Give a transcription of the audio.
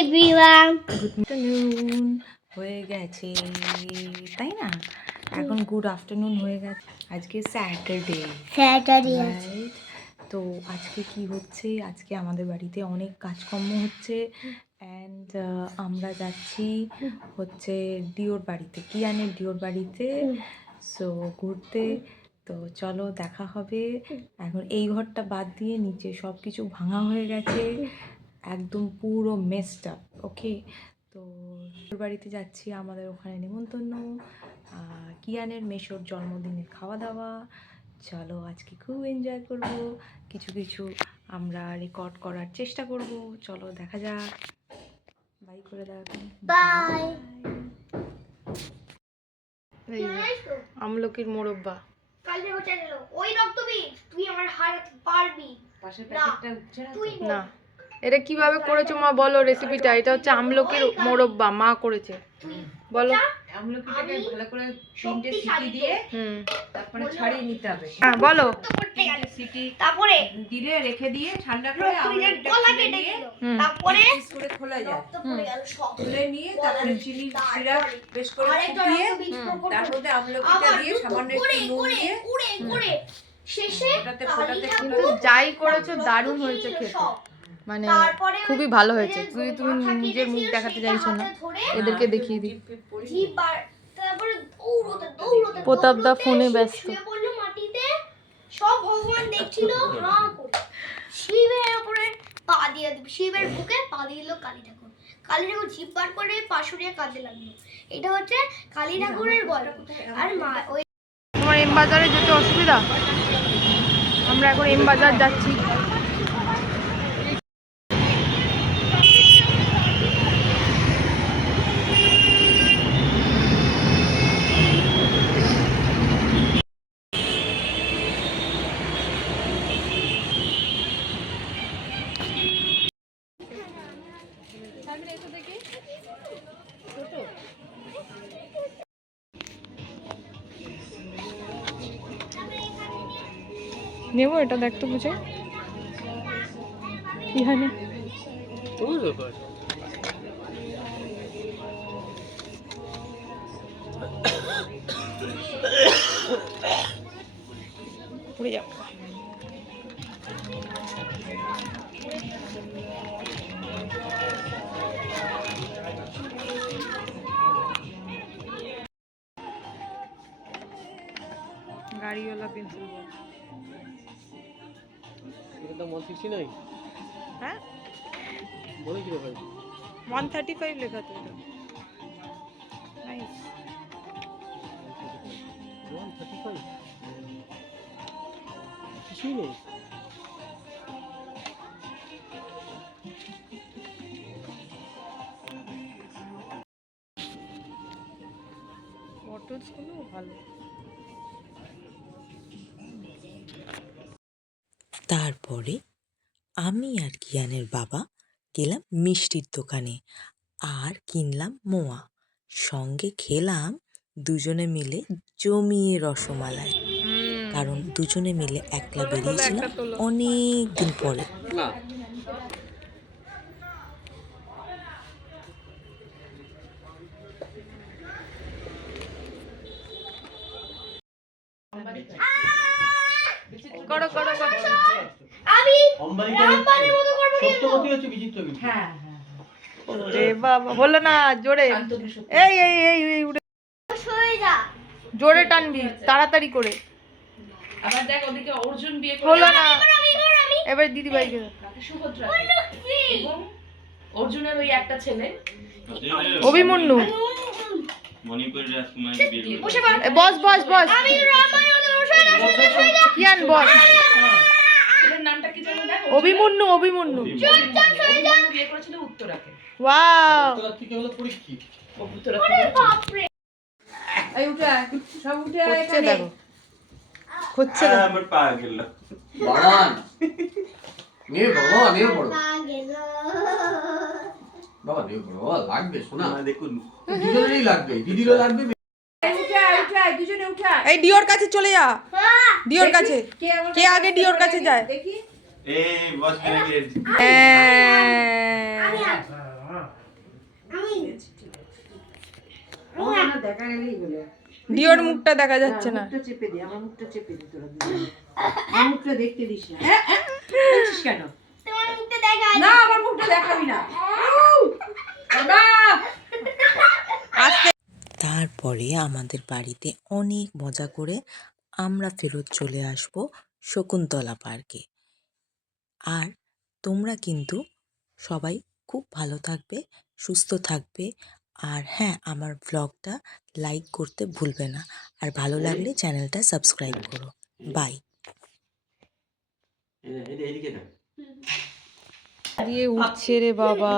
Everyone, good afternoon হয়ে গেছে, তাই না? এখন গুড আফটারনুন হয়ে গেছে। আজকে স্যাটারডে রাইট? তো আজকে কি হচ্ছে, আজকে আমাদের বাড়িতে অনেক কাজকর্ম হচ্ছে অ্যান্ড আমরা যাচ্ছি হচ্ছে ডিওর বাড়িতে, কিয়ানের ডিওর বাড়িতে। সো ঘুরতে। তো চলো দেখা হবে। এখন এই ঘরটা বাদ দিয়ে নিচে সব কিছু ভাঙা হয়ে গেছে, একদম পুরো মেসড আপ। ওকে, তো বাড়িতে যাচ্ছি, আমাদের ওখানে নেমন্তন্ন, কিয়ানের মেশোর জন্মদিনের খাওয়া দাওয়া। চলো আজকে খুব এনজয় করব, কিছু কিছু আমরা রেকর্ড করার চেষ্টা করব। চলো দেখা যাক। বাই করে দাও। বাই। আমলকির মোরব্বা। কালকে ওটা গেল ওই রক্তবি, তুই আমার হারাতে পারবি পাশের প্যাকেটটা উঠছে না তুই না। এটা কিভাবে করেছো মা, বলো রেসিপিটা। এটা হচ্ছে আমলকির মোরব্বা, মা করেছে। বলো। আমলকিটাকে ভালো করে 3টে সিটি দিয়ে তারপরে ছাড়িয়ে নিতে হবে। হ্যাঁ বলো। করতে গেল সিটি তারপরে দিলে রেখে দিয়ে ঠান্ডা করে ফ্রিজের গলা কেটে গেল, তারপরে পিস করে খোলা যায়। রক্ত পড়ে গেল সব তুলে নিয়ে তারপরে চিনি সিরাপ বেশ করে ফুটিয়ে তার মধ্যে আমলকিটা দিয়ে সামান্য একটু নুন দিয়ে কুড়ে শেষে ফোটাতে ফোটাতে কিন্তু যাই করেছো দারুণ হয়েছে খেতে, মানে খুবই ভালো হয়েছে। তুমি নিজের মুখ দেখাতে চাইছো না, এদেরকে দেখিয়ে দিই। তারপরে দৌড়তে প্রতাপদা ফোনে ব্যস্ত। শুয়ে পড়লো মাটিতে, সব ভগবান দেখছিল হাঁ করে। শিবের উপরে পা দিয়ে শিবের বুকে পা দিয়ে দিল কালী ঠাকুর। কালী ঠাকুর জিভ বার করে পাশুরিয়া কাঁদতে লাগলো। এটা হচ্ছে কালী ঠাকুরের গল্প। আর মা ওই তোমার এম বাজারে যেতে অসুবিধা? আমরা এখন এম বাজার যাচ্ছি। নেবো এটা, দেখতো বুঝে এখানে পড়ে যাবো। Gariwala pencil box. এটা তো 169। হ্যাঁ বলে কি ভাই 135 লেখা তো এটা। নাইস। 135 কিছুই নেই। বটলসগুলো ভালো। তারপরে আমি আর কিয়ানের বাবা গেলাম মিষ্টির দোকানে আর কিনলাম মোয়া, সঙ্গে খেলাম দুজনে মিলে জমিয়ে রসমালাই, কারণ দুজনে মিলে একলা বেরিয়েছিলাম অনেক দিন পরে। না করো করো করো। আমি অম্বালিকার রামবানের মতো করব নিয়ে সত্যবতী হচ্ছে বিচিত্র কিন্তু। হ্যাঁ ওরে বাবা, বললো না জোরে। এই এই এই এই উঠে হয়ে যা। জোরে টানবি তাড়াতাড়ি করে। আবার দেখ ওদিকে অর্জুন বিয়ে হলো না, আমি এবার দিদি ভাইকে সুভদ্রা এবং অর্জুনের ওই একটা ছেলে অভিমন্যু। মণিপুরের রাজকুমারী বিয়ে করে। বসে পড়। বস বস বস, আমি রামবানের মতো রসমালাই কিয়ান বস। ছেলের নামটা কি জানো দেখো? অভিমন্যু অভিমন্যু। অভিমন্যু বিয়ে করেছিল উত্তরাকে। ওয়াও, তোরা থেকে হলো পরীক্ষিত। উত্তরা বাপ রে। এই উঠে আয়, সব উঠে আয় হচ্ছে এখানে। দেখো, হচ্ছে দেখো। আমার পা গেল। বাবান নিয়ে বড় নিয়ে বড় না গেল। বাবা নিয়ে বড় বাবা লাগবে শোনা। দেখুন দুজনেরই লাগবে, দিদিরও লাগবে। এই উঠে আয়, দুজনে উঠে আয়। এই ডিওর কাছে চলে যা, ডিওর কাছে। আমার কে আগে ডিওর কাছে যায়? দেখি এই বস কিনে গিয়েছি। হ্যাঁ। দেখা গেলেই হলো। ডিওর মুখটা দেখা যাচ্ছে না। মুখটা চেপে দে, আমার মুখটা চেপে দে তোরা দুজনে। আমার মুখটা দেখতে দিস না। দেখছিস কেন? তোমার মুখটা দেখা না, আমার মুখটা দেখাবি না। বাবা! তারপরে আমাদের বাড়িতে অনেক মজা করে আমরা ফেরত চলে আসব শকুন্তলা পার্কে। আর তোমরা কিন্তু সবাই খুব ভালো থাকবে, সুস্থ থাকবে। আর হ্যাঁ, আমার ব্লগটা লাইক করতে ভুলবে না। আর ভালো লাগলে চ্যানেলটা সাবস্ক্রাইব করো। বাই। এদিকে দেখ। দিয়ে উঠছে রে বাবা।